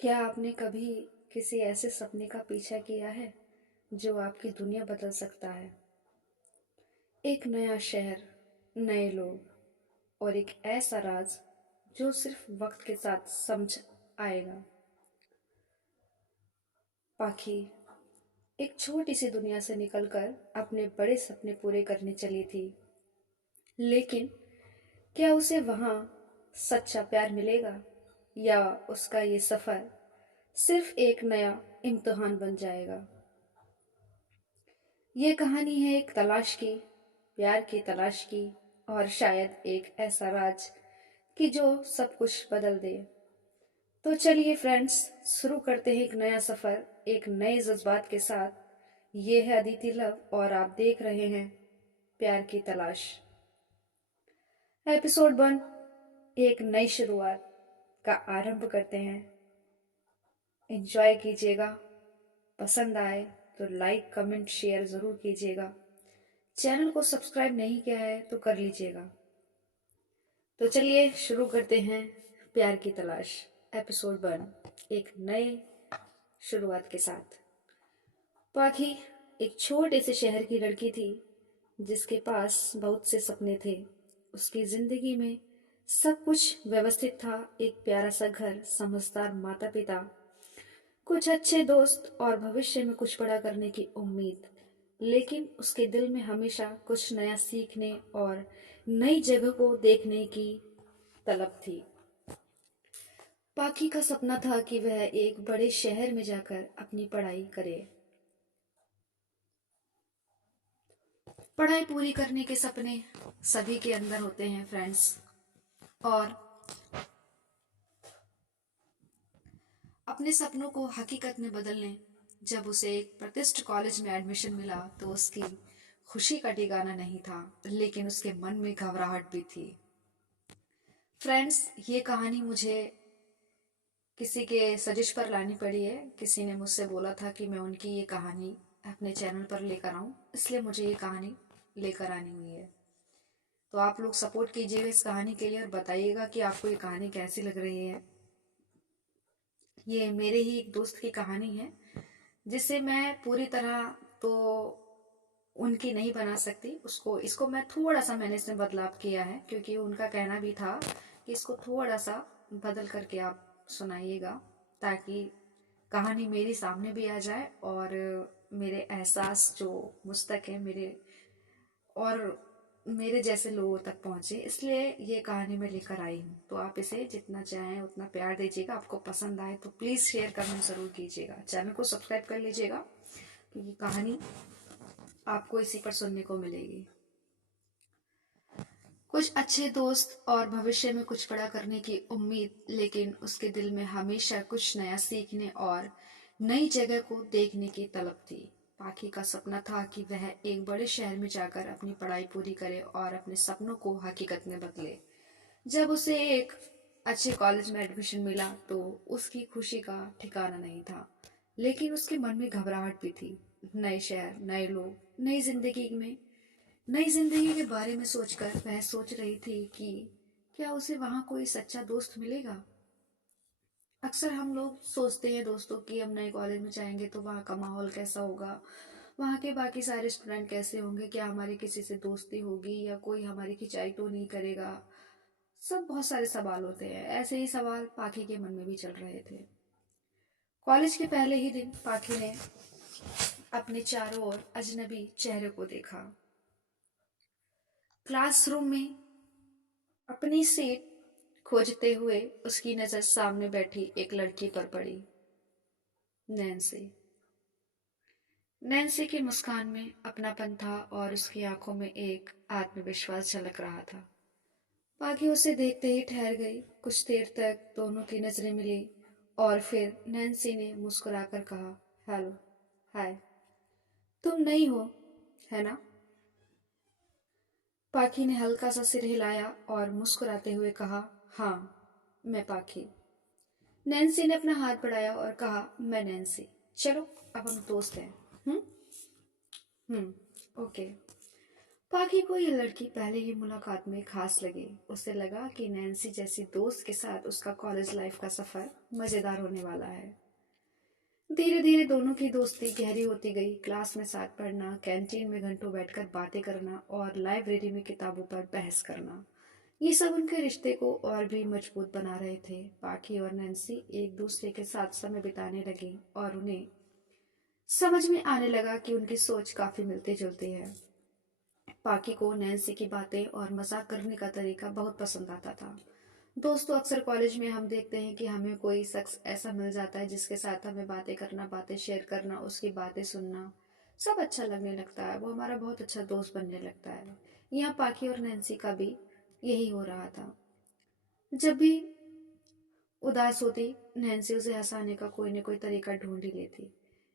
क्या आपने कभी किसी ऐसे सपने का पीछा किया है जो आपकी दुनिया बदल सकता है? एक नया शहर, नए लोग और एक ऐसा राज जो सिर्फ वक्त के साथ समझ आएगा। पाखी एक छोटी सी दुनिया से निकलकर अपने बड़े सपने पूरे करने चली थी। लेकिन क्या उसे वहां सच्चा प्यार मिलेगा या उसका ये सफर सिर्फ एक नया इम्तिहान बन जाएगा? ये कहानी है एक तलाश की, प्यार की तलाश की, और शायद एक ऐसा राज कि जो सब कुछ बदल दे। तो चलिए फ्रेंड्स, शुरू करते हैं एक नया सफर, एक नए जज्बात के साथ। ये है अदिति लव और आप देख रहे हैं प्यार की तलाश। एपिसोड 1, एक नई शुरुआत का आरंभ करते हैं। एंजॉय कीजिएगा। पसंद आए तो लाइक कमेंट शेयर ज़रूर कीजिएगा। चैनल को सब्सक्राइब नहीं किया है तो कर लीजिएगा। तो चलिए शुरू करते हैं प्यार की तलाश एपिसोड 1, एक नए शुरुआत के साथ। पाखी एक छोटे से शहर की लड़की थी जिसके पास बहुत से सपने थे। उसकी जिंदगी में सब कुछ व्यवस्थित था, एक प्यारा सा घर, समझदार माता पिता, कुछ अच्छे दोस्त और भविष्य में कुछ बड़ा करने की उम्मीद। लेकिन उसके दिल में हमेशा कुछ नया सीखने और नई जगह को देखने की तलब थी। पाखी का सपना था कि वह एक बड़े शहर में जाकर अपनी पढ़ाई करे। पढ़ाई पूरी करने के सपने सभी के अंदर होते हैं फ्रेंड्स। और अपने सपनों को हकीकत में बदलने जब उसे एक प्रतिष्ठित कॉलेज में एडमिशन मिला तो उसकी खुशी का ठिकाना नहीं था, लेकिन उसके मन में घबराहट भी थी। फ्रेंड्स, ये कहानी मुझे किसी के सजेस्ट पर लानी पड़ी है। किसी ने मुझसे बोला था कि मैं उनकी ये कहानी अपने चैनल पर लेकर आऊं, इसलिए मुझे ये कहानी लेकर आनी हुई है। तो आप लोग सपोर्ट कीजिएगा इस कहानी के लिए और बताइएगा कि आपको ये कहानी कैसी लग रही है। ये मेरे ही एक दोस्त की कहानी है जिसे मैं पूरी तरह तो उनकी नहीं बना सकती। उसको इसको मैं थोड़ा सा मैंने इसमें बदलाव किया है क्योंकि उनका कहना भी था कि इसको थोड़ा सा बदल करके आप सुनाइएगा ताकि कहानी मेरी सामने भी आ जाए और मेरे एहसास जो मुझ तक है मेरे और मेरे जैसे लोगों तक पहुंचे, इसलिए ये कहानी मैं लेकर आई हूँ। तो आप इसे जितना चाहें उतना प्यार दीजिएगा। आपको पसंद आए तो प्लीज़ शेयर कमेंट ज़रूर कीजिएगा। चैनल को सब्सक्राइब कर लीजिएगा क्योंकि कहानी आपको इसी पर सुनने को मिलेगी। कुछ अच्छे दोस्त और भविष्य में कुछ बड़ा करने की उम्मीद, लेकिन उसके दिल में हमेशा कुछ नया सीखने और नई जगह को देखने की तलब थी। पाखी का सपना था कि वह एक बड़े शहर में जाकर अपनी पढ़ाई पूरी करे और अपने सपनों को हकीकत में बदले। जब उसे एक अच्छे कॉलेज में एडमिशन मिला तो उसकी खुशी का ठिकाना नहीं था, लेकिन उसके मन में घबराहट भी थी। नए शहर, नए लोग, नई जिंदगी के बारे में सोचकर वह सोच रही थी कि क्या उसे वहां कोई सच्चा दोस्त मिलेगा। अक्सर हम लोग सोचते हैं दोस्तों कि हम नए कॉलेज में जाएंगे तो वहाँ का माहौल कैसा होगा, वहाँ के बाकी सारे स्टूडेंट कैसे होंगे, क्या हमारी किसी से दोस्ती होगी या कोई हमारी खिंचाई तो नहीं करेगा। सब बहुत सारे सवाल होते हैं। ऐसे ही सवाल पाखी के मन में भी चल रहे थे। कॉलेज के पहले ही दिन पाखी ने अपने चारों ओर अजनबी चेहरे को देखा। क्लासरूम में अपनी सीट खोजते हुए उसकी नजर सामने बैठी एक लड़की पर पड़ी, नैन्सी। नैन्सी की मुस्कान में अपनापन था और उसकी आंखों में एक आत्मविश्वास झलक रहा था। बाकी उसे देखते ही ठहर गई। कुछ देर तक दोनों की नजरें मिली और फिर नैन्सी ने मुस्कुराकर कहा, हेलो, हाय, तुम नहीं हो, है ना? पाखी ने हल्का सा सिर हिलाया और मुस्कुराते हुए कहा, हाँ, मैं पाखी। नैन्सी ने अपना हाथ बढ़ाया और कहा, मैं नैन्सी। चलो अब हम दोस्त हैं। हम्म। ओके। पाखी को ये लड़की पहले ही मुलाकात में खास लगी। उसे लगा कि नैन्सी जैसी दोस्त के साथ उसका कॉलेज लाइफ का सफर मजेदार होने वाला है। धीरे धीरे दोनों की दोस्ती गहरी होती गई। क्लास में साथ पढ़ना, कैंटीन में घंटों बैठकर बातें करना और लाइब्रेरी में किताबों पर बहस करना, ये सब उनके रिश्ते को और भी मजबूत बना रहे थे। पाखी और नैन्सी एक दूसरे के साथ समय बिताने लगी और उन्हें समझ में आने लगा कि उनकी सोच काफी मिलती जुलती है। पाकी को नैन्सी की बातें और मजाक करने का तरीका बहुत पसंद आता था। दोस्तों, अक्सर कॉलेज में हम देखते हैं कि हमें कोई शख्स ऐसा मिल जाता है जिसके साथ हमें बातें करना, बातें शेयर करना, उसकी बातें सुनना सब अच्छा लगने लगता है। वो हमारा बहुत अच्छा दोस्त बनने लगता है। यहाँ पाकी और नैन्सी का भी यही हो रहा था। जब भी उदास होती, नैन्सी उसे हंसाने का कोई न कोई तरीका ढूंढ ही लेती।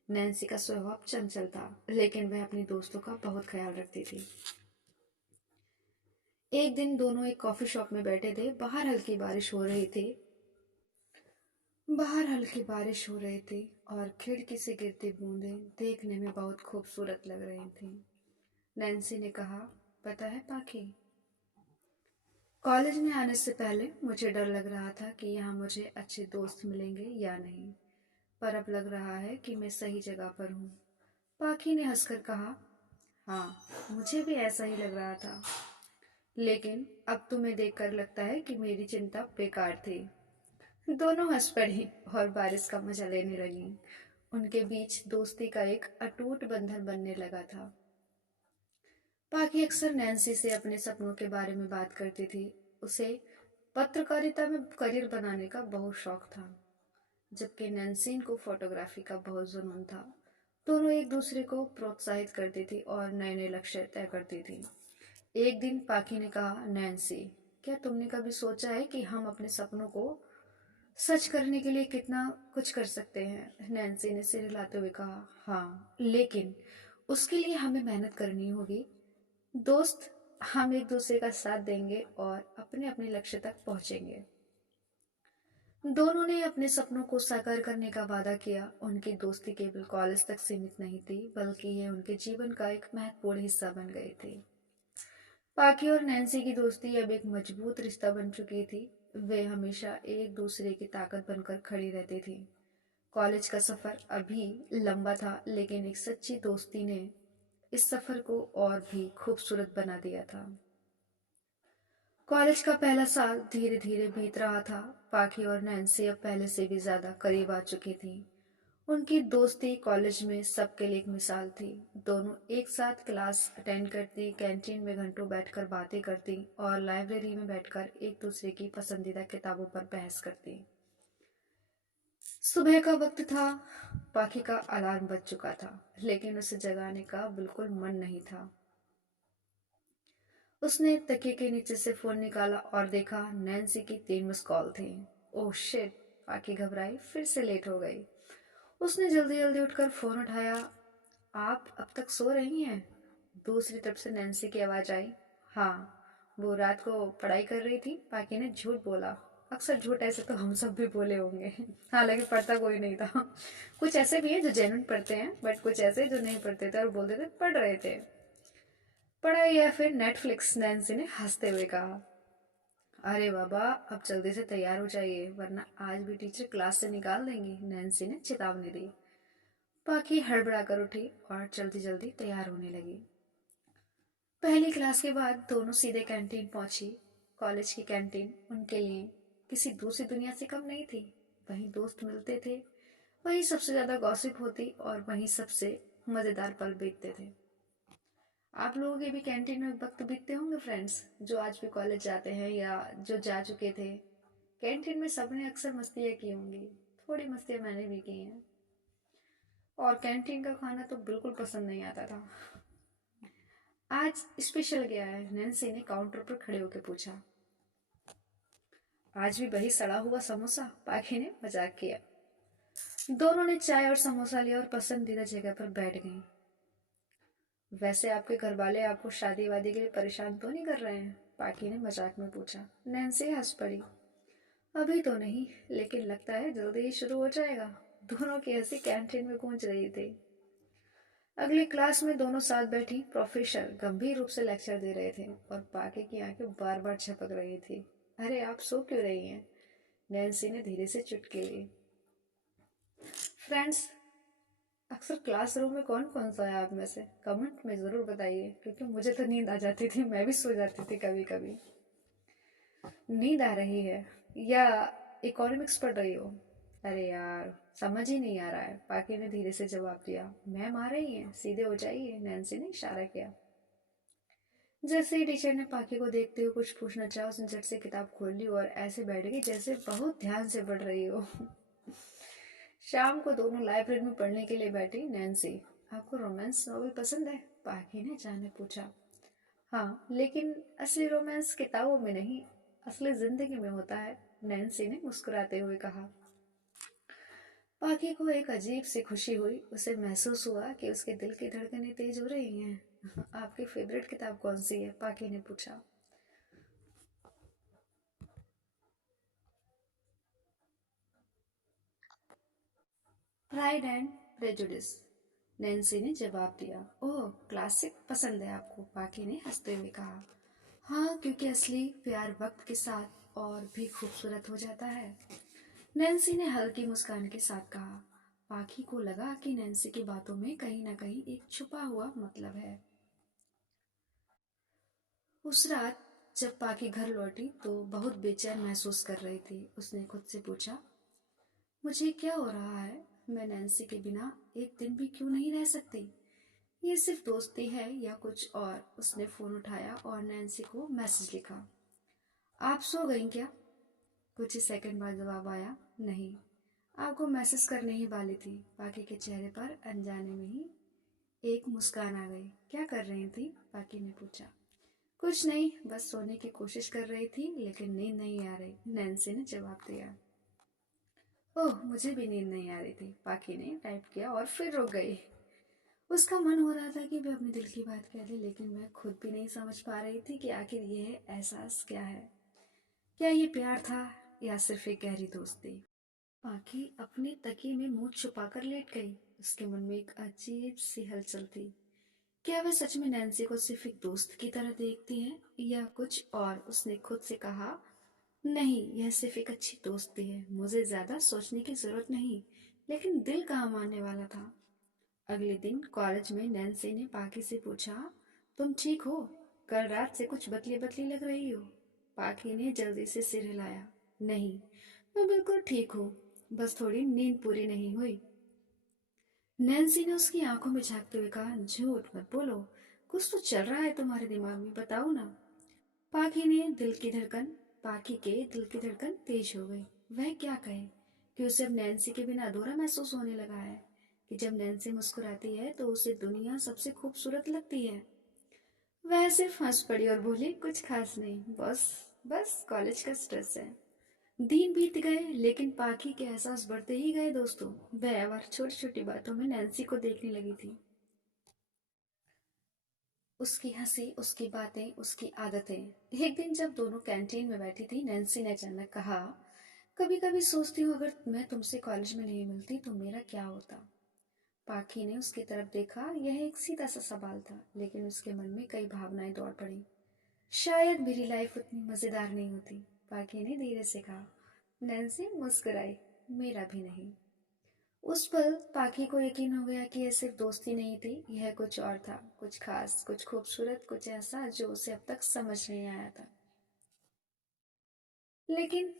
नैन्सी का स्वभाव चंचल था, लेकिन वह अपनी दोस्तों का बहुत ख्याल रखती थी। एक दिन दोनों एक कॉफी शॉप में बैठे थे। बाहर हल्की बारिश हो रही थी और खिड़की से गिरती बूंदें देखने में बहुत खूबसूरत लग रही थी। नैन्सी ने कहा, पता है पाखी, कॉलेज में आने से पहले मुझे डर लग रहा था कि यहाँ मुझे अच्छे दोस्त मिलेंगे या नहीं, पर अब लग रहा है कि मैं सही जगह पर हूँ। पाखी ने हंसकर कहा, हाँ, मुझे भी ऐसा ही लग रहा था, लेकिन अब तुम्हें देखकर लगता है कि मेरी चिंता बेकार थी। दोनों हंस पड़ी और बारिश का मजा लेने लगी। उनके बीच दोस्ती का एक अटूट बंधन बनने लगा था। पाकी अक्सर नैन्सी से अपने सपनों के बारे में बात करती थी। उसे पत्रकारिता में करियर बनाने का बहुत शौक था, जबकि नैन्सी को फोटोग्राफी का बहुत जुनून था। दोनों एक दूसरे को प्रोत्साहित करती थी और नए नए लक्ष्य तय करती थी। एक दिन पाकी ने कहा, नैन्सी, क्या तुमने कभी सोचा है कि हम अपने सपनों को सच करने के लिए कितना कुछ कर सकते हैं? नैन्सी ने सिर हिलाते हुए कहा, हाँ, लेकिन उसके लिए हमें मेहनत करनी होगी। दोस्त, हम एक दूसरे का साथ देंगे और अपने अपने लक्ष्य तक पहुंचेंगे। दोनों ने अपने सपनों को साकार करने का वादा किया। उनकी दोस्ती केवल कॉलेज तक सीमित नहीं थी, बल्कि ये उनके जीवन का एक महत्वपूर्ण हिस्सा बन गई थी। पाकी और नैन्सी की दोस्ती अब एक मजबूत रिश्ता बन चुकी थी। वे हमेशा एक दूसरे की ताकत बनकर खड़ी रहती थी। कॉलेज का सफर अभी लंबा था, लेकिन एक सच्ची दोस्ती ने इस सफर को और भी खूबसूरत बना दिया था। कॉलेज का पहला साल धीरे धीरे बीत रहा था। पाखी और नैन्सी अब पहले से भी ज्यादा करीब आ चुकी थी। उनकी दोस्ती कॉलेज में सबके लिए एक मिसाल थी। दोनों एक साथ क्लास अटेंड करती, कैंटीन में घंटों बैठकर बातें करती और लाइब्रेरी में बैठकर एक दूसरे की पसंदीदा किताबों पर बहस करती। सुबह का वक्त था। पाखी का अलार्म बज चुका था, लेकिन उसे जगाने का बिल्कुल मन नहीं था। उसने तकिए के नीचे से फोन निकाला और देखा नैन्सी की 3 मिस कॉल थी। Oh shit! पाखी घबराई, फिर से लेट हो गई। उसने जल्दी जल्दी उठकर फोन उठाया। आप अब तक सो रही हैं? दूसरी तरफ से नैन्सी की आवाज आई। हाँ, वो रात को पढ़ाई कर रही थी। पाखी ने झूठ बोला। अक्सर झूठ ऐसे तो हम सब भी बोले होंगे। हालांकि पढ़ता कोई नहीं था। कुछ ऐसे भी हैं जो जेन्युइन पढ़ते हैं, बट कुछ ऐसे जो नहीं पढ़ते थे और बोलते थे पढ़ रहे थे। पढ़ाई या फिर नेटफ्लिक्स? नैन्सी ने हंसते हुए कहा। अरे बाबा, अब जल्दी से तैयार हो जाइए, वरना आज भी टीचर क्लास से निकाल देंगी, नैन्सी ने चेतावनी दी। पाखी हड़बड़ाकर उठी और जल्दी जल्दी तैयार होने लगी। पहली क्लास के बाद दोनों सीधे कैंटीन पहुंची। कॉलेज की कैंटीन उनके लिए किसी दूसरी दुनिया से कम नहीं थी। वहीं दोस्त मिलते थे, वहीं सबसे ज्यादा गॉसिप होती और वहीं सबसे मजेदार पल बीतते थे। आप लोगों के भी कैंटीन में वक्त बीतते होंगे फ्रेंड्स, जो आज भी कॉलेज जाते हैं या जो जा चुके थे। कैंटीन में सबने अक्सर मस्तियाँ की होंगी। थोड़ी मस्तियाँ मैंने भी की हैं। और कैंटीन का खाना तो बिल्कुल पसंद नहीं आता था। आज स्पेशल क्या है? नैन्सी ने काउंटर पर खड़े होकर पूछा। आज भी वही सड़ा हुआ समोसा, पाखी ने मजाक किया। दोनों ने चाय और समोसा लिया और पसंदीदा जगह पर बैठ गईं। वैसे आपके घर वाले आपको शादी वादी के लिए परेशान तो नहीं कर रहे हैं? पाकी ने मजाक में पूछा। नैन्सी हंस पड़ी। अभी तो नहीं, लेकिन लगता है जल्दी ही शुरू हो जाएगा। दोनों की हंसी कैंटीन में गूंज रही थी। अगली क्लास में दोनों साथ बैठी। प्रोफेसर गंभीर रूप से लेक्चर दे रहे थे और पाके की आंखें बार बार झपक रही थी। अरे आप सो क्यों रही हैं? नैन्सी ने धीरे से चुटकी ली। फ्रेंड्स, अक्सर क्लासरूम में कौन कौन सा है आप में से? कमेंट में ज़रूर बताइए, क्योंकि मुझे तो नींद आ जाती थी, मैं भी सो जाती थी कभी कभी। नींद आ रही है या इकोनॉमिक्स पढ़ रही हो? अरे यार, समझ ही नहीं आ रहा है, पाकी ने धीरे से जवाब दिया। मैम आ रही हैं, सीधे हो जाइए, नैन्सी ने इशारा किया। जैसे ही टीचर ने पाकी को देखते हुए कुछ पूछना चाहा, उसने झट से किताब खोल ली और ऐसे बैठ गई जैसे बहुत ध्यान से पढ़ रही हो। शाम को दोनों लाइब्रेरी में पढ़ने के लिए बैठी। नैन्सी, आपको रोमांस नॉवेल पसंद है? पाकी ने अचानक पूछा। हाँ, लेकिन असली रोमांस किताबों में नहीं, असली जिंदगी में होता है, नैन्सी ने मुस्कुराते हुए कहा। पाकी को एक अजीब सी खुशी हुई। उसे महसूस हुआ कि उसके दिल की धड़कनें तेज हो रही हैं। आपकी फेवरेट किताब कौन सी है? पाकी ने पूछा। प्राइड एंड प्रेजुडिस, नैन्सी ने जवाब दिया। ओह, क्लासिक पसंद है आपको? पाकी ने हंसते हुए कहा। हाँ, क्योंकि असली प्यार वक्त के साथ और भी खूबसूरत हो जाता है, नैन्सी ने हल्की मुस्कान के साथ कहा। पाखी को लगा कि नैन्सी की बातों में कहीं ना कहीं एक छुपा हुआ मतलब है। उस रात जब पाखी घर लौटी तो बहुत बेचैन महसूस कर रही थी। उसने खुद से पूछा, मुझे क्या हो रहा है? मैं नैन्सी के बिना एक दिन भी क्यों नहीं रह सकती? ये सिर्फ दोस्ती है या कुछ और? उसने फोन उठाया और नैन्सी को मैसेज लिखा। आप सो गई क्या? कुछ ही सेकंड बाद जवाब आया, नहीं, आपको मैसेज करने ही वाली थी। पाकी के चेहरे पर अनजाने में ही एक मुस्कान आ गई। क्या कर रही थी? पाकी ने पूछा। कुछ नहीं, बस सोने की कोशिश कर रही थी, लेकिन नींद नहीं आ रही, नैन्सी ने जवाब दिया। ओह, मुझे भी नींद नहीं आ रही थी, पाकी ने टाइप किया और फिर रुक गई। उसका मन हो रहा था कि वह अपने दिल की बात कह दे, लेकिन वह खुद भी नहीं समझ पा रही थी कि आखिर यह एहसास क्या है। क्या ये प्यार था या सिर्फ एक गहरी दोस्ती? पाखी अपनी तकिए में मुंह छुपाकर लेट गई। उसके मन में एक अजीब सी हलचल थी। क्या वह सच में नैन्सी को सिर्फ एक दोस्त की तरह देखती है या कुछ और? उसने खुद से कहा, नहीं, यह सिर्फ एक अच्छी दोस्ती है, मुझे ज्यादा सोचने की जरूरत नहीं। लेकिन दिल कहाँ मानने वाला था। अगले दिन कॉलेज में नैन्सी ने पाखी से पूछा, तुम ठीक हो? कल रात से कुछ बतली बतली लग रही हो। पाखी ने जल्दी से सिर हिलाया। नहीं, मैं बिल्कुल ठीक हूँ, बस थोड़ी नींद पूरी नहीं हुई। नैन्सी ने उसकी आंखों में झांकते हुए कहा, झूठ मत बोलो, कुछ तो चल रहा है तुम्हारे दिमाग में, बताओ ना। पाखी ने दिल की धड़कन पाखी के दिल की धड़कन तेज हो गई। वह क्या कहे कि उसे अब नैन्सी के बिना अधूरा महसूस होने लगा है, कि जब नैन्सी मुस्कुराती है तो उसे दुनिया सबसे खूबसूरत लगती है। वह सिर्फ हंस पड़ी और बोली, कुछ खास नहीं, बस बस कॉलेज का स्ट्रेस है। दिन बीत गए, लेकिन पाखी के एहसास बढ़ते ही गए। दोस्तों, वह अब छोटी छोटी बातों में नैन्सी को देखने लगी थी। उसकी हंसी, उसकी बातें, उसकी आदतें। एक दिन जब दोनों कैंटीन में बैठी थी, नैन्सी ने अचानक कहा, कभी कभी सोचती हूँ अगर मैं तुमसे कॉलेज में नहीं मिलती तो मेरा क्या होता। पाखी ने उसकी तरफ देखा। यह एक सीधा सा सवाल था, लेकिन उसके मन में कई भावनाएं दौड़ पड़ी। शायद मेरी लाइफ उतनी मजेदार नहीं होती, पाखी ने धीरे से कहा। नैन्सी मुस्कुराई। मेरा भी नहीं। उस पल पाखी को यकीन हो गया कि यह सिर्फ दोस्ती नहीं थी, यह कुछ और था, कुछ खास, कुछ खूबसूरत, कुछ ऐसा जो उसे अब तक समझ नहीं आया था। लेकिन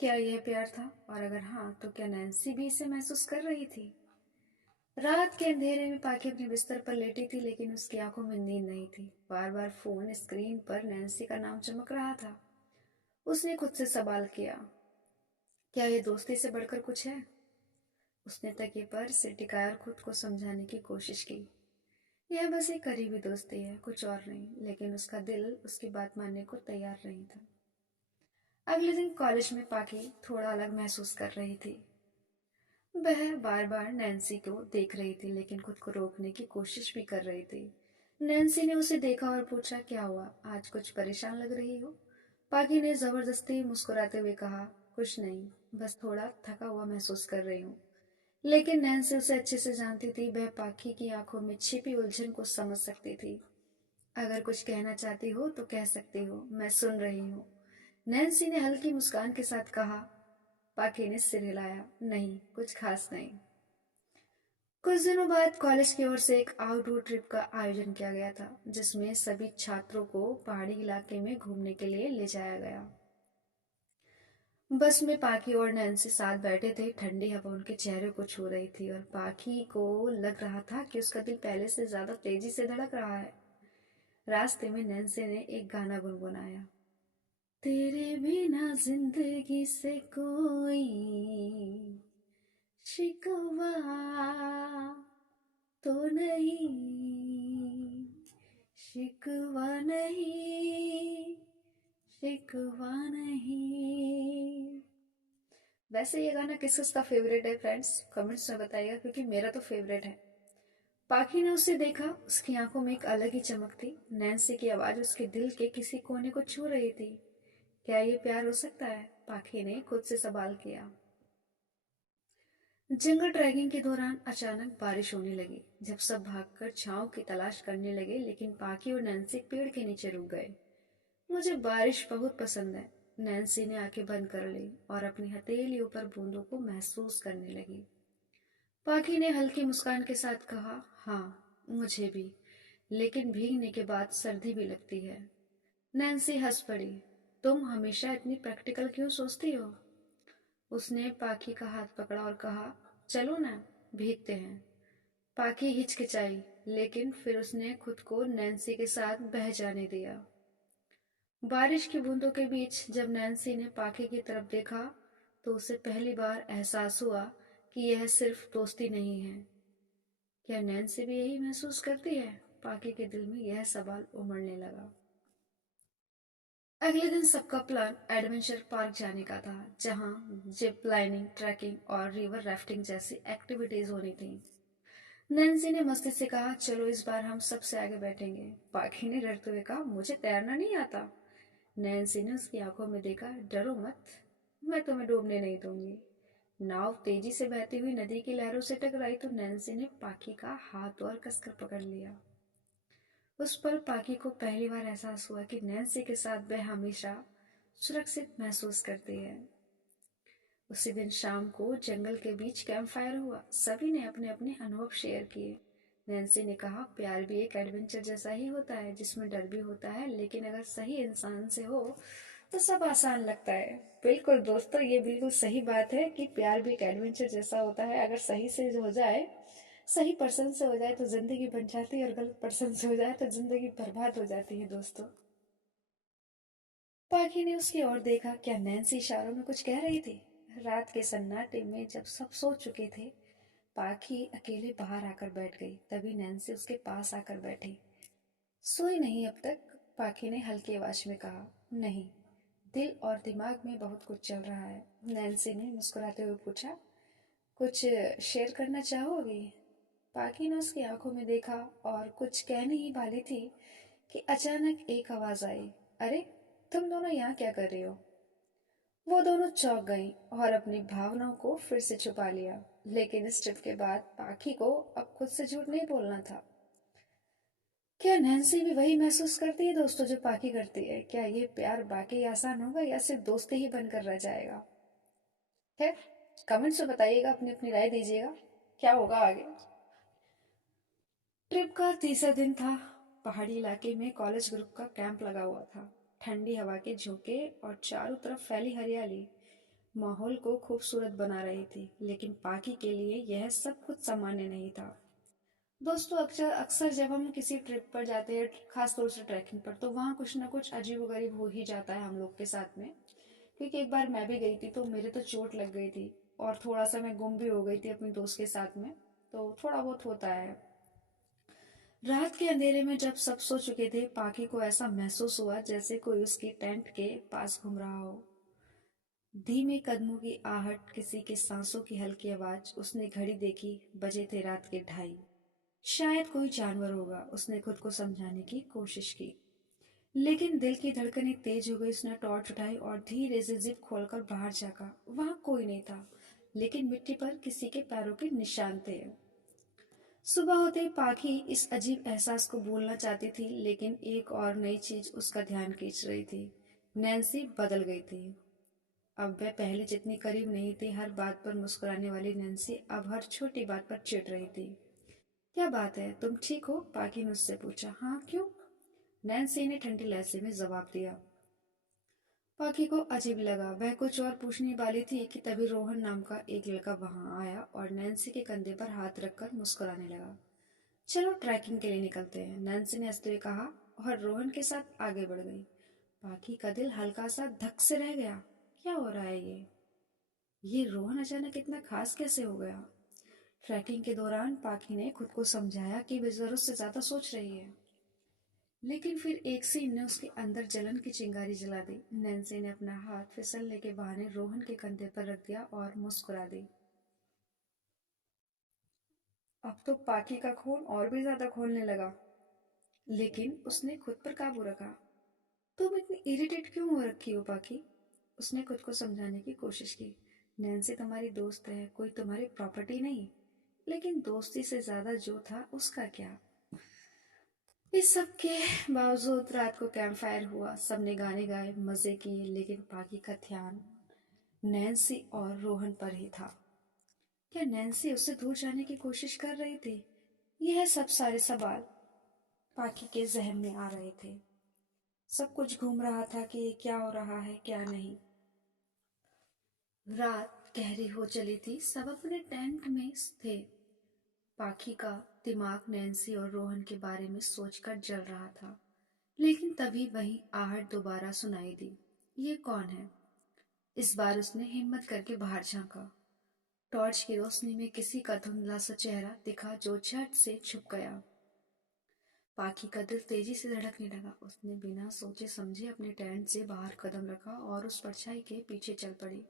क्या यह प्यार था? और अगर हाँ, तो क्या नैन्सी भी इसे महसूस कर रही थी? रात के अंधेरे में पाखी अपने बिस्तर पर लेटी थी, लेकिन उसकी आंखों में नींद नहीं थी। बार बार फोन स्क्रीन पर नैन्सी का नाम चमक रहा था। उसने खुद से सवाल किया, क्या यह दोस्ती से बढ़कर कुछ है? उसने तकिए पर सिर टिकाया और खुद को समझाने की कोशिश की। यह बस एक करीबी दोस्ती है, कुछ और नहीं। लेकिन उसका दिल उसकी बात मानने को तैयार नहीं था। अगले दिन कॉलेज में पाकी थोड़ा अलग महसूस कर रही थी। वह बार बार नैन्सी को देख रही थी, लेकिन खुद को रोकने की कोशिश भी कर रही थी। नैन्सी ने उसे देखा और पूछा, क्या हुआ, आज कुछ परेशान लग रही हो? पाकी ने जबरदस्ती मुस्कुराते हुए कहा, कुछ नहीं, बस थोड़ा थका हुआ महसूस कर रही हूँ। लेकिन नैन्सी उसे अच्छे से जानती थी, वह पाखी की आंखों में छिपी उलझन को समझ सकती थी। अगर कुछ कहना चाहती हो तो कह सकती हो, मैं सुन रही हूँ, नैन्सी ने हल्की मुस्कान के साथ कहा। पाखी ने सिर हिलाया, नहीं, कुछ खास नहीं। कुछ दिनों बाद कॉलेज की ओर से एक आउटडोर ट्रिप का आयोजन किया गया था, जिसमें सभी छात्रों को पहाड़ी इलाके में घूमने के लिए ले जाया गया। बस में पाखी और नैन्सी साथ बैठे थे। ठंडी हवा उनके चेहरे को छू रही थी और पाखी को लग रहा था कि उसका दिल पहले से ज्यादा तेजी से धड़क रहा है। रास्ते में नैन्सी ने एक गाना गुनगुनाया, तेरे बिना जिंदगी से कोई शिकवा तो नहीं, शिकवा नहीं, शिकवा नहीं। वैसे ये गाना किस किसका फेवरेट है फ्रेंड्स, कमेंट्स में बताइएगा, क्योंकि मेरा तो फेवरेट है। पाखी ने उसे देखा, उसकी आंखों में एक अलग ही चमक थी। नैन्सी की आवाज उसके दिल के किसी कोने को छू रही थी। क्या ये प्यार हो सकता है? पाखी ने खुद से सवाल किया। जंगल ट्रैकिंग के दौरान अचानक बारिश होने लगी। जब सब भागकर छांव की तलाश करने लगे, लेकिन पाखी और नैन्सी पेड़ के नीचे रुक गए। मुझे बारिश बहुत पसंद है। नैन्सी ने आंखें बंद कर ली और अपनी हथेलियों पर बूंदों को महसूस करने लगी। पाखी ने हल्की मुस्कान के साथ कहा, हाँ, मुझे भी, लेकिन भीगने के बाद सर्दी भी लगती है। नैन्सी हंस पड़ी। तुम हमेशा इतनी प्रैक्टिकल क्यों सोचती हो? उसने पाखी का हाथ पकड़ा और कहा, चलो ना, भीगते हैं। पाखी हिचकिचाई, लेकिन फिर उसने खुद को नैन्सी के साथ बह जाने दिया। बारिश की बूंदों के बीच जब नैन्सी ने पाखी की तरफ देखा, तो उसे पहली बार एहसास हुआ कि यह सिर्फ दोस्ती नहीं है। क्या नैन्सी भी यही महसूस करती है? पाखी के दिल में यह सवाल उमड़ने लगा। अगले दिन सबका प्लान एडवेंचर पार्क जाने का था, जहां जिप लाइनिंग, ट्रैकिंग और रिवर राफ्टिंग जैसी एक्टिविटीज होनी थी। नैन्सी ने मस्ती से कहा, चलो इस बार हम सबसे आगे बैठेंगे। पाखी ने डरते हुए कहा, मुझे तैरना नहीं आता। नैन्सी ने उसकी आंखों में देखा, डरो मत, मैं तुम्हें डूबने नहीं दूंगी। नाव तेजी से बहती हुई नदी की लहरों से टकराई तो नैन्सी ने पाखी का हाथ और कसकर पकड़ लिया। उस पल पाखी को पहली बार एहसास हुआ कि नैन्सी के साथ वह हमेशा सुरक्षित महसूस करती है। उसी दिन शाम को जंगल के बीच कैंप फायर हुआ। सभी ने अपने अपने अनुभव शेयर किए। नैन्सी ने कहा, प्यार भी एक एडवेंचर जैसा ही होता है, जिसमें डर भी होता है, लेकिन अगर सही इंसान से हो तो सब आसान लगता है। बिल्कुल दोस्तों, ये बिल्कुल सही बात है कि प्यार भी एक एडवेंचर जैसा होता है। अगर सही से हो जाए, सही पर्सन से हो जाए तो जिंदगी बन जाती है, और गलत पर्सन से हो जाए तो जिंदगी बर्बाद हो जाती है दोस्तों। पाखी ने उसकी ओर देखा। क्या नैन्सी इशारों में कुछ कह रही थी? रात के सन्नाटे में जब सब सो चुके थे, पाखी अकेले बाहर आकर बैठ गई। तभी नैन्सी उसके पास आकर बैठी। सोई नहीं अब तक? पाखी ने हल्की आवाज में कहा। नहीं, दिल और दिमाग में बहुत कुछ चल रहा है। नैन्सी ने मुस्कुराते हुए पूछा, कुछ शेयर करना चाहोगी? पाखी ने उसकी आंखों में देखा और कुछ कहने ही वाली थी कि अचानक एक आवाज आई, अरे, तुम दोनों यहाँ क्या कर रही हो? वो दोनों चौंक गईं और अपनी भावनाओं को फिर से छुपा लिया। लेकिन इस ट्रिप के बाद पाखी को अब खुद से झूठ नहीं बोलना था। क्या नैन्सी भी वही महसूस करती है दोस्तों जो पाखी करती है? क्या ये प्यार बाकी आसान होगा या सिर्फ दोस्ती ही बनकर रह जाएगा? खैर, कमेंट्स में बताइएगा, अपनी अपनी राय दीजिएगा, क्या होगा आगे। ट्रिप का तीसरा दिन था। पहाड़ी इलाके में कॉलेज ग्रुप का कैंप लगा हुआ था। ठंडी हवा के झोंके और चारों तरफ फैली हरियाली माहौल को खूबसूरत बना रही थी, लेकिन पाखी के लिए यह सब कुछ सामान्य नहीं था। दोस्तों, अक्सर अक्सर जब हम किसी ट्रिप पर जाते हैं, खास तौर से ट्रैकिंग पर, तो वहाँ कुछ ना कुछ अजीबोगरीब हो ही जाता है हम लोग के साथ में। क्योंकि एक बार मैं भी गई थी तो मेरे तो चोट लग गई थी, और थोड़ा सा मैं गुम भी हो गई थी अपनी दोस्त के साथ में। तो थोड़ा बहुत होता है। रात के अंधेरे में जब सब सो चुके थे, पाखी को ऐसा महसूस हुआ जैसे कोई उसकी टेंट के पास घूम रहा हो। धीमे कदमों की आहट, किसी की सांसों की हल्की आवाज। उसने घड़ी देखी, बजे थे रात के 2:30। शायद कोई जानवर होगा, उसने खुद को समझाने की कोशिश की। लेकिन दिल की धड़कनें तेज हो गई। उसने टॉर्च उठाई और धीरे से जिप खोलकर बाहर झांका। वहां कोई नहीं था। लेकिन मिट्टी पर किसी के पैरों के निशान थे। सुबह होते ही पाखी इस अजीब एहसास को भूलना चाहती थी, लेकिन एक और नई चीज उसका ध्यान खींच रही थी। नैन्सी बदल गई थी। अब वह पहले जितनी करीब नहीं थी। हर बात पर मुस्कुराने वाली नैन्सी अब हर छोटी बात पर चिढ़ रही थी। क्या बात है, तुम ठीक हो? पाखी ने उससे पूछा। हाँ, क्यों? नैन्सी ने ठंडी लहजे में जवाब दिया। पाखी को अजीब लगा। वह कुछ और पूछने वाली थी कि तभी रोहन नाम का एक लड़का वहां आया और नैन्सी के कंधे पर हाथ रखकर मुस्कुराने लगा। चलो ट्रैकिंग के लिए निकलते हैं, नैन्सी ने हंसते हुए कहा और रोहन के साथ आगे बढ़ गई। पाखी का दिल हल्का सा धक से रह गया। क्या हो रहा है ये रोहन अचानक इतना खास कैसे हो गया? ट्रैकिंग के दौरान पाखी ने खुद को समझाया कि वह जरूरत से ज्यादा सोच रही है, लेकिन फिर एक सीन ने उसके अंदर जलन की चिंगारी जला दी। नैन्सी ने अपना हाथ फिसलने के बहाने रोहन के कंधे पर रख दिया और मुस्कुरा दी। अब तो पाखी का खून और भी ज्यादा खोलने लगा, लेकिन उसने खुद पर काबू रखा। तुम इतनी इरिटेट क्यों हो रखी हो पाखी? उसने खुद को समझाने की कोशिश की। नैन्सी तुम्हारी दोस्त है, कोई तुम्हारी प्रॉपर्टी नहीं। लेकिन दोस्ती से ज्यादा जो था उसका क्या? इस सब के बावजूद रात को कैंप फायर हुआ। सबने गाने गाए, मजे किए, लेकिन पाकी का ध्यान नैन्सी और रोहन पर ही था। क्या नैन्सी उससे दूर जाने की कोशिश कर रही थी? यह सब सारे सवाल पाकी के जहन में आ रहे थे। सब कुछ घूम रहा था कि क्या हो रहा है क्या नहीं। रात गहरी हो चली थी। सब अपने टेंट में थे। पाखी का दिमाग नैन्सी और रोहन के बारे में सोचकर जल रहा था। लेकिन तभी वही आहट दोबारा सुनाई दी। ये कौन है? इस बार उसने हिम्मत करके बाहर झांका। टॉर्च की रोशनी में किसी का धुंधला सा चेहरा दिखा जो झट से छुप गया। पाखी का दिल तेजी से धड़कने लगा। उसने बिना सोचे समझे अपने टेंट से बाहर कदम रखा और उस परछाई के पीछे चल पड़ी।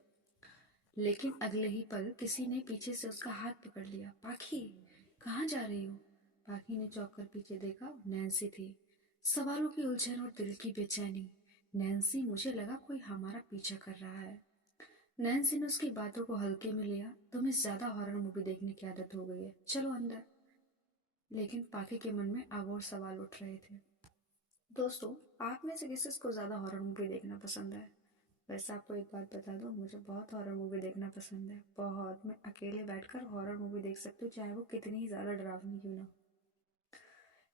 लेकिन अगले ही पल किसी ने पीछे से उसका हाथ पकड़ लिया। पाखी, कहाँ जा रही हो? पाखी ने चौंक कर पीछे देखा। नैन्सी थी। सवालों की उलझन और दिल की बेचैनी। नैन्सी, मुझे लगा कोई हमारा पीछा कर रहा है। नैन्सी ने उसकी बातों को हल्के में लिया। तुम्हें ज्यादा हॉरर मूवी देखने की आदत हो गई है, चलो अंदर। लेकिन पाखी के मन में अब और सवाल उठ रहे थे। दोस्तों, आप में से किसको ज्यादा हॉरर मूवी देखना पसंद है? वैसे आपको एक बात बता दूं, मुझे बहुत हॉरर मूवी देखना पसंद है। बहुत। मैं अकेले बैठकर हॉरर मूवी देख सकती हूँ, चाहे वो कितनी ही ज्यादा डरावनी क्यों ना।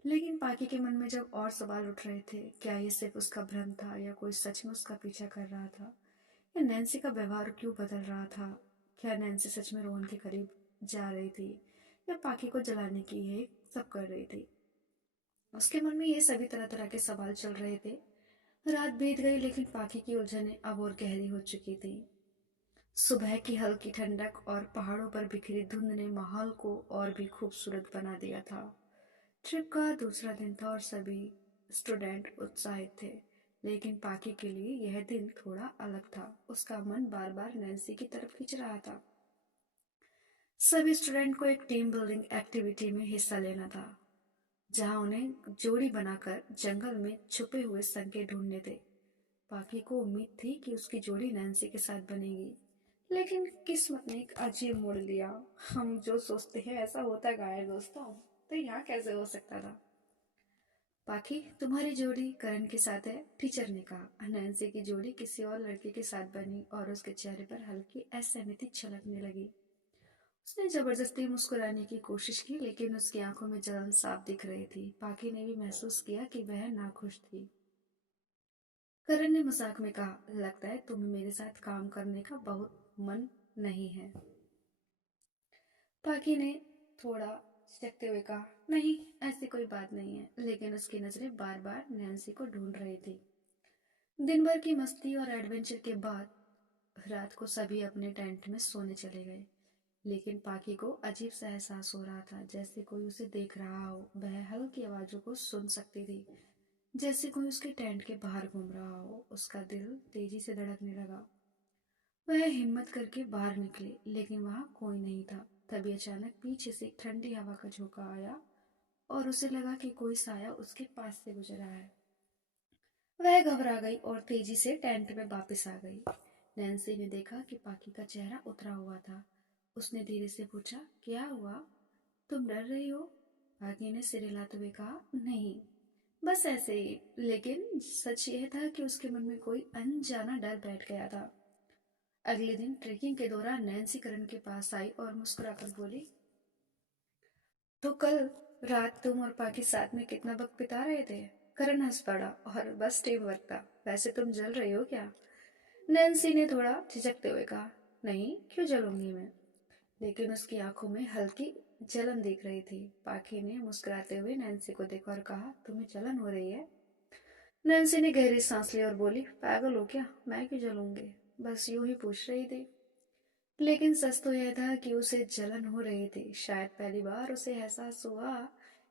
लेकिन पाकी के मन में जब और सवाल उठ रहे थे, क्या ये सिर्फ उसका भ्रम था या कोई सच में उसका पीछा कर रहा था? या नैन्सी का व्यवहार क्यों बदल रहा था? क्या नैन्सी सच में रोहन के करीब जा रही थी या पाकी को जलाने की ये सब कर रही थी? उसके मन में ये सभी तरह तरह के सवाल चल रहे थे। रात बीत गई, लेकिन पाखी की उलझनें अब और गहरी हो चुकी थी। सुबह की हल्की ठंडक और पहाड़ों पर बिखरी धुंध ने माहौल को और भी खूबसूरत बना दिया था। ट्रिप का दूसरा दिन था और सभी स्टूडेंट उत्साहित थे। लेकिन पाखी के लिए यह दिन थोड़ा अलग था। उसका मन बार बार नैन्सी की तरफ खींच रहा था। सभी स्टूडेंट को एक टीम बिल्डिंग एक्टिविटी में हिस्सा लेना था, जहां उन्हें जोड़ी बनाकर जंगल में छुपे हुए संकेत ढूंढने थे। पाखी को उम्मीद थी कि उसकी जोड़ी नैन्सी के साथ बनेगी, लेकिन किस्मत ने एक अजीब मोड़ लिया। हम जो सोचते हैं ऐसा होता गया है दोस्तों, तो यहाँ कैसे हो सकता था? पाखी, तुम्हारी जोड़ी करण के साथ है, टीचर ने कहा। नैन्सी की जोड़ी किसी और लड़के के साथ बनी और उसके चेहरे पर हल्की असहमति छलकने लगी। उसने जबरदस्ती मुस्कुराने की कोशिश की, लेकिन उसकी आंखों में जलन साफ दिख रही थी। पाखी ने भी महसूस किया कि वह नाखुश थी। करण ने मजाक में कहा, लगता है तुम्हें मेरे साथ काम करने का बहुत मन नहीं है। पाखी ने थोड़ा झिझकते हुए कहा, नहीं, ऐसी कोई बात नहीं है। लेकिन उसकी नजरें बार बार नैन्सी को ढूंढ रही थी। दिन भर की मस्ती और एडवेंचर के बाद रात को सभी अपने टेंट में सोने चले गए। लेकिन पाखी को अजीब सा एहसास हो रहा था, जैसे कोई उसे देख रहा हो। वह हल्की आवाजों को सुन सकती थी, जैसे कोई उसके टेंट के बाहर घूम रहा हो। उसका दिल तेजी से धड़कने लगा। वह हिम्मत करके बाहर निकले, लेकिन वहां कोई नहीं था। तभी अचानक पीछे से एक ठंडी हवा का झोंका आया और उसे लगा कि कोई साया उसके पास से गुजरा है। वह घबरा गई और तेजी से टेंट में वापस आ गई। नैन्सी ने देखा कि पाखी का चेहरा उतरा हुआ था। उसने धीरे से पूछा, क्या हुआ? तुम डर रही हो? भाग्य ने सिर हिलाते हुए कहा, नहीं, बस ऐसे ही। लेकिन सच यह था कि उसके मन में कोई अनजाना डर बैठ गया था। अगले दिन ट्रेकिंग के दौरान नैन्सी करण के पास आई और मुस्कुराकर बोली, तो कल रात तुम और पाकि साथ में कितना वक्त बिता रहे थे? करण हंस पड़ा और बस टीम वर्क था। वैसे तुम जल रही हो क्या? नैन्सी ने थोड़ा झिझकते हुए कहा, नहीं, क्यों जलूंगी मैं? लेकिन उसकी आंखों में हल्की जलन दिख रही थी। पाखी ने मुस्कुराते हुए नैन्सी को देखा और कहा, तुम्हें जलन हो रही है? नैन्सी ने गहरी सांस ली और बोली, पागल हो क्या, मैं क्यों जलूंगी? बस यूं ही पूछ रही थी। लेकिन सच तो यह था कि उसे जलन हो रही थी। शायद पहली बार उसे एहसास हुआ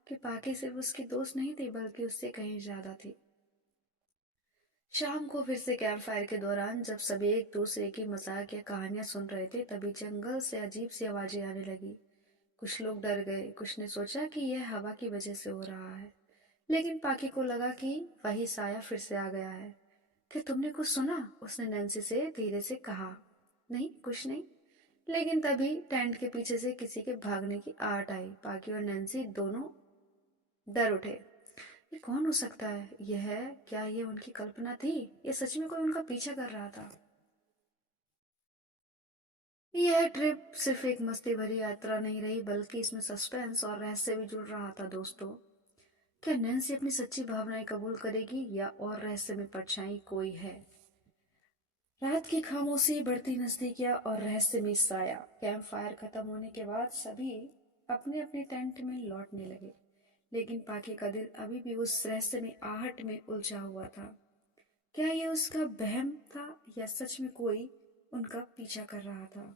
कि पाकि सिर्फ उसकी दोस्त नहीं थी बल्कि उससे कहीं ज्यादा थी। शाम को फिर से कैंप फायर के दौरान जब सभी एक दूसरे की मजाक या कहानियां सुन रहे थे तभी जंगल से अजीब सी आवाजें आने लगी। कुछ लोग डर गए, कुछ ने सोचा कि यह हवा की वजह से हो रहा है, लेकिन पाकि को लगा कि वही साया फिर से आ गया है। क्या तुमने कुछ सुना? उसने नैन्सी से धीरे से कहा। नहीं, कुछ नहीं। लेकिन तभी टेंट के पीछे से किसी के भागने की आहट आई। पाकि और नैन्सी दोनों डर उठे। ये कौन हो सकता है? क्या ये उनकी कल्पना थी? ये सच में कोई उनका पीछा कर रहा था? यह ट्रिप सिर्फ एक मस्ती भरी यात्रा नहीं रही बल्कि इसमें सस्पेंस और रहस्य भी जुड़ रहा था। दोस्तों, क्या नैन्सी अपनी सच्ची भावनाएं कबूल करेगी या और रहस्य में परछाई कोई है? रात की खामोशी, बढ़ती नजदीकियां और रहस्यमय साया। कैंप फायर खत्म होने के बाद सभी अपने अपने टेंट में लौटने लगे, लेकिन पाकि का दिल अभी भी उस रहस्यमय आहट में उलझा हुआ था। क्या यह उसका वहम था या सच में कोई उनका पीछा कर रहा था?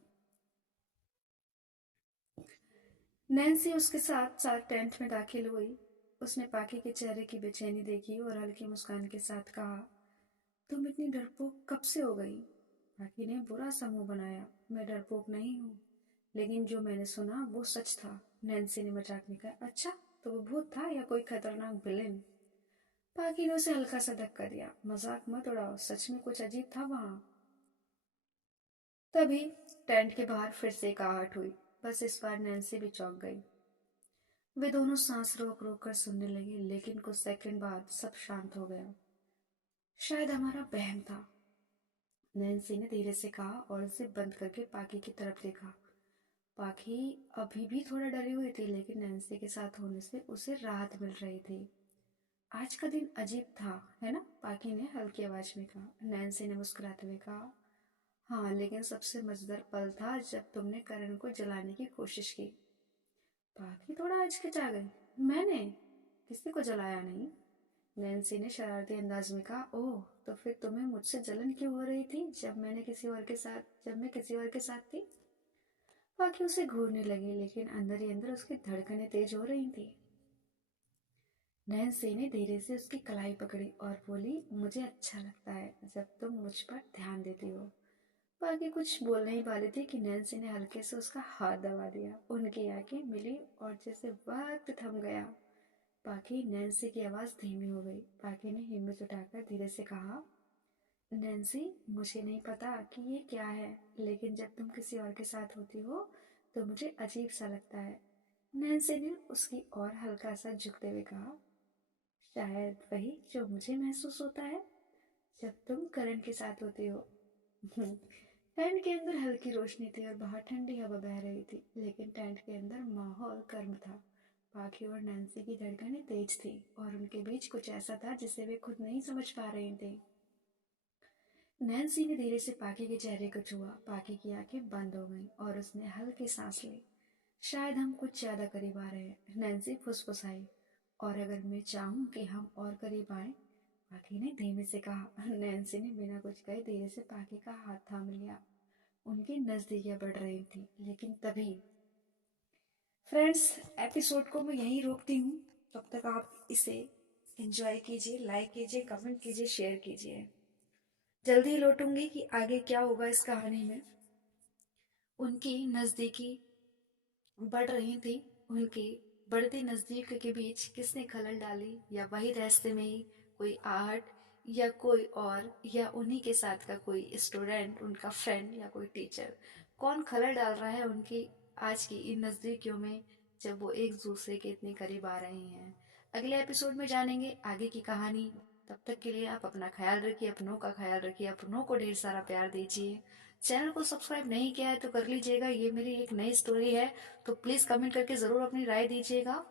नैन्सी उसके साथ साथ टेंट में दाखिल हुई। उसने पाकि के चेहरे की बेचैनी देखी और हल्की मुस्कान के साथ कहा, तुम इतनी डरपोक कब से हो गई? पाकि ने बुरा सा मुंह बनाया, मैं डरपोक नहीं हूँ, लेकिन जो मैंने सुना वो सच था। नैन्सी ने मजाक में कहा, अच्छा, तो वो भूत था या कोई खतरनाक विलेन? पाकि ने उसे हल्का सा धक्का दिया, मजाक मत उड़ाओ, सच में कुछ अजीब था वहां। तभी टेंट के बाहर फिर से एक आहट हुई। बस इस बार नैन्सी भी चौंक गई। वे दोनों सांस रोक रोक कर सुनने लगे, लेकिन कुछ सेकंड बाद सब शांत हो गया। शायद हमारा बहम था, नैन्सी ने धीरे से कहा और उसे बंद करके पाकि की तरफ देखा। पाकि अभी भी थोड़ा डरी हुई थी, लेकिन नैन्सी के साथ होने से उसे राहत मिल रही थी। आज का दिन अजीब था, है ना? पाकि ने हल्की आवाज में कहा। नैन्सी ने मुस्कुराते हुए कहा, हाँ, लेकिन सबसे मजेदार पल था जब तुमने करण को जलाने की कोशिश की। पाकि थोड़ा हिचकिचा गई। मैंने किसी को जलाया नहीं, नैन्सी ने शरारती अंदाज में कहा। ओह, तो फिर तुम्हें मुझसे जलन क्यों हो रही थी जब मैं किसी और के साथ थी? बाकी उसे घूरने लगी, लेकिन अंदर ही अंदर उसकी धड़कनें तेज हो रही थी। नैन्सी ने धीरे से उसकी कलाई पकड़ी और बोली, मुझे अच्छा लगता है जब तुम मुझ पर ध्यान देती हो। बाकी कुछ बोलने ही वाली थी कि नैन्सी ने हल्के से उसका हाथ दबा दिया। उनकी आंखें मिली और जैसे वक्त थम गया। बाकी नैन्सी की आवाज धीमी हो गई। बाकी ने हिम्मत उठाकर धीरे से कहा, नैन्सी, मुझे नहीं पता कि ये क्या है, लेकिन जब तुम किसी और के साथ होती हो तो मुझे अजीब सा लगता है। नैन्सी ने उसकी ओर हल्का सा झुकते हुए कहा, शायद वही जो मुझे महसूस होता है जब तुम करण के साथ होती हो। टेंट के अंदर हल्की रोशनी थी और बाहर ठंडी हवा बह रही थी, लेकिन टेंट के अंदर माहौल गर्म था। पाखी और नैन्सी की धड़कनें तेज थी और उनके बीच कुछ ऐसा था जिसे वे खुद नहीं समझ पा रही थी। नैन्सी ने धीरे से पाखी के चेहरे को छुआ। पाखी की आंखें बंद हो गईं और उसने हल्की सांस ली। शायद हम कुछ ज्यादा करीब आ रहे हैं, नैन्सी फुसफुसाई। और अगर मैं चाहूं कि हम और करीब आए, पाखी ने धीमे से कहा। नैन्सी ने बिना कुछ कहे धीरे से पाखी का हाथ थाम लिया। उनकी नजदीकियां बढ़ रही थी, लेकिन तभी फ्रेंड्स, एपिसोड को मैं यहीं रोकती हूँ। तब तक आप इसे एंजॉय कीजिए, लाइक कीजिए, कमेंट कीजिए, शेयर कीजिए। जल्दी लौटूंगी कि आगे क्या होगा इस कहानी में। उनकी नजदीकी बढ़ रही थी। उनकी बढ़ती नजदीक के बीच किसने खलल डाली, या वही रास्ते में ही कोई आहट, या कोई और, या उन्हीं के साथ का कोई स्टूडेंट, उनका फ्रेंड या कोई टीचर, कौन खलल डाल रहा है उनकी आज की इन नज़दीकियों में, जब वो एक दूसरे के इतने करीब आ रहे हैं। अगले एपिसोड में जानेंगे आगे की कहानी। तब तक के लिए आप अपना ख्याल रखिए, अपनों का ख्याल रखिए, अपनों को ढेर सारा प्यार दीजिए। चैनल को सब्सक्राइब नहीं किया है तो कर लीजिएगा, ये मेरी एक नई स्टोरी है, तो प्लीज़ कमेंट करके ज़रूर अपनी राय दीजिएगा।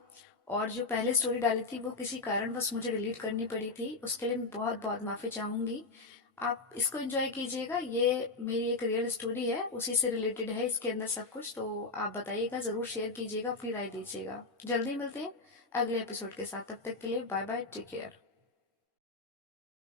और जो पहले स्टोरी डाली थी वो किसी कारणवश मुझे डिलीट करनी पड़ी थी, उसके लिए मैं बहुत बहुत माफ़ी चाहूँगी। आप इसको एंजॉय कीजिएगा, ये मेरी एक रियल स्टोरी है, उसी से रिलेटेड है इसके अंदर सब कुछ। तो आप बताइएगा, ज़रूर शेयर कीजिएगा, अपनी राय दीजिएगा। जल्दी मिलते हैं अगले एपिसोड के साथ, तब तक के लिए बाय बाय, टेक केयर।